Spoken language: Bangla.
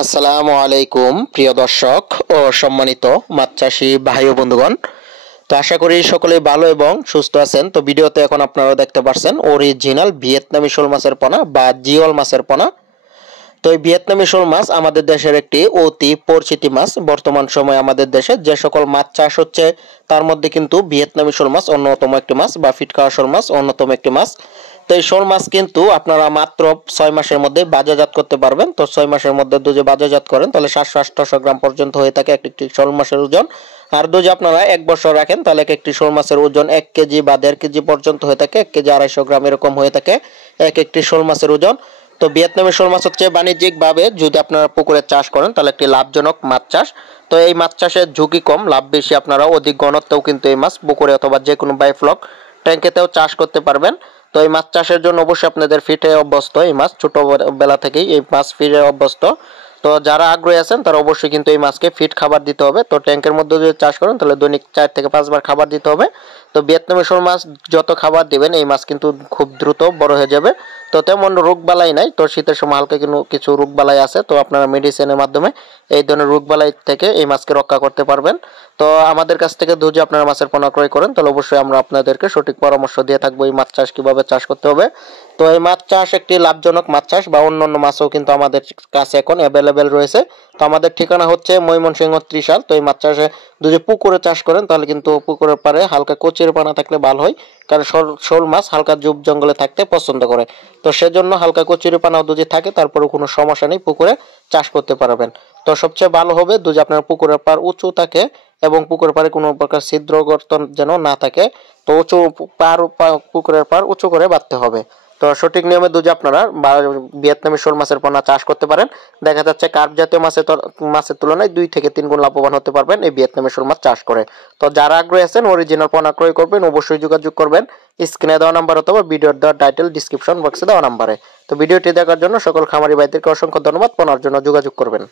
আসসালামু আলাইকুম প্রিয় দর্শক ও সম্মানিত মাছ চাষী ভাই ও বন্ধুগণ। তো আশা করি সকলেই ভালো এবং সুস্থ আছেন। তো ভিডিওতে এখন আপনারা দেখতে পাচ্ছেন অরিজিনাল ভিয়েতনামি শোল মাছের পোনা বা জিওল মাছের পোনা। তো এই ভিয়েতনামি শোল মাছ আমাদের দেশের একটি অতি পরিচিত মাছ। বর্তমান সময়ে আমাদের দেশে যে সকল মাছ চাষ হচ্ছে তার মধ্যে কিন্তু ভিয়েতনামি শোল মাছ অন্যতম একটি মাছ বা ফিটকাওয়া শোল মাছ অন্যতম একটি মাছ। তো এই শোল মাছ কিন্তু আপনারা মাত্র 6 মাসের মধ্যে বাজারজাত করতে পারবেন। তো 6 মাসের মধ্যে যদি বাজারজাত করেন তাহলে 700-800 গ্রাম পর্যন্ত হয়ে থাকে একটি শোল মাছের ওজন। আর যদি আপনারা 1 বছর রাখেন তাহলে একটি শোল মাছের ওজন 1 কেজি বা 1.5 কেজি পর্যন্ত হয়ে থাকে। 1 কেজি 250 গ্রাম এরকম হয়ে থাকে একটি শোল মাছের ওজন। তো ভিয়েতনামি শোল মাছ হচ্ছে বাণিজ্যিকভাবে যদি আপনারা পুকুরে চাষ করেন তাহলে একটি লাভজনক মাছ চাষ। তো এই মাছ চাষের ঝুঁকি কম, লাভ বেশি। আপনারা অধিক ঘনত্বেও কিন্তু এই মাছ পুকুরে অথবা যে কোনো বায়োফ্লক ট্যাঙ্কেতেও চাষ করতে পারবেন। তো এই মাছ চাষের জন্য অবশ্যই আপনাদের ফিটে অভ্যস্ত, এই মাছ ছোটবেলা থেকেই এই মাছ ফিটে অভ্যস্ত। তো যারা আগ্রহী আছেন তারা অবশ্যই কিন্তু এই মাছকে ফিট খাবার দিতে হবে। তো ট্যাঙ্কের মধ্যে যদি চাষ করেন তাহলে দৈনিক 4 থেকে 5 বার খাবার দিতে হবে। তো ভিয়েতনামি শোল মাছ যত খাবার দিবেন এই মাছ কিন্তু খুব দ্রুত বড় হয়ে যাবে। তো তেমন রোগ বালাই নাই। তো শীতের সময় হালকা কিছু রোগ বালাই আছে, তো আপনারা মেডিসিনের মাধ্যমে এই ধরনের রোগ বালাই থেকে এই মাছকে রক্ষা করতে পারবেন। তো আমাদের কাছ থেকে যদি আপনারা মাছের পোনা ক্রয় করেন তাহলে অবশ্যই আমরা আপনাদেরকে সঠিক পরামর্শ দিয়ে থাকবো এই মাছ চাষ কিভাবে চাষ করতে হবে। তো এই মাছ চাষ একটি লাভজনক মাছ চাষ বা অন্যান্য মাছও কিন্তু আমাদের কাছে এখন অ্যাভেলেবেল রয়েছে। তো আমাদের ঠিকানা হচ্ছে ময়মনসিংহ ত্রিশাল। তো এই মাছ চাষে যদি পুকুরে চাষ করেন তাহলে কিন্তু পুকুরের পাড়ে হালকা কচুরি পানা থাকলে ভালো হয়, কারণ শোল মাছ হালকা ঝোপ জঙ্গলে থাকতে পছন্দ করে। তো সেজন্য হালকা কচুরি পানা যদি থাকে তারপরে কোনো সমস্যা নেই, পুকুরে চাষ করতে পারবেন। তো সবচেয়ে ভালো হবে যদি আপনার পুকুরের পাড় উঁচু থাকে এবং পুকুরের পাড়ে কোনো প্রকার ছিদ্র গর্ত যেন না থাকে। তো উঁচু পুকুরের পাড় উঁচু করে বাঁধতে হবে। তো সঠিক নিয়মে যদি আপনারা ভিয়েতনামি শোল মাছের পোনা চাষ করতে পারেন, দেখা যাচ্ছে কার্প জাতীয় মাছের তুলনায় 2 থেকে 3 গুণ লাভবান হতে পারবেন এই ভিয়েতনামি শোল মাছ চাষ করে। তো যারা আগ্রহী আছেন অরিজিনাল পোনা ক্রয় করবেন অবশ্যই যোগাযোগ করবেন স্ক্রিনে দেওয়া নাম্বার অথবা ভিডিওর দেওয়া টাইটেল ডিসক্রিপশন বক্সে দেওয়া নাম্বারে। তো ভিডিওটি দেখার জন্য সকল খামারি ভাইদেরকে অসংখ্য ধন্যবাদ। পোনার জন্য যোগাযোগ করবেন।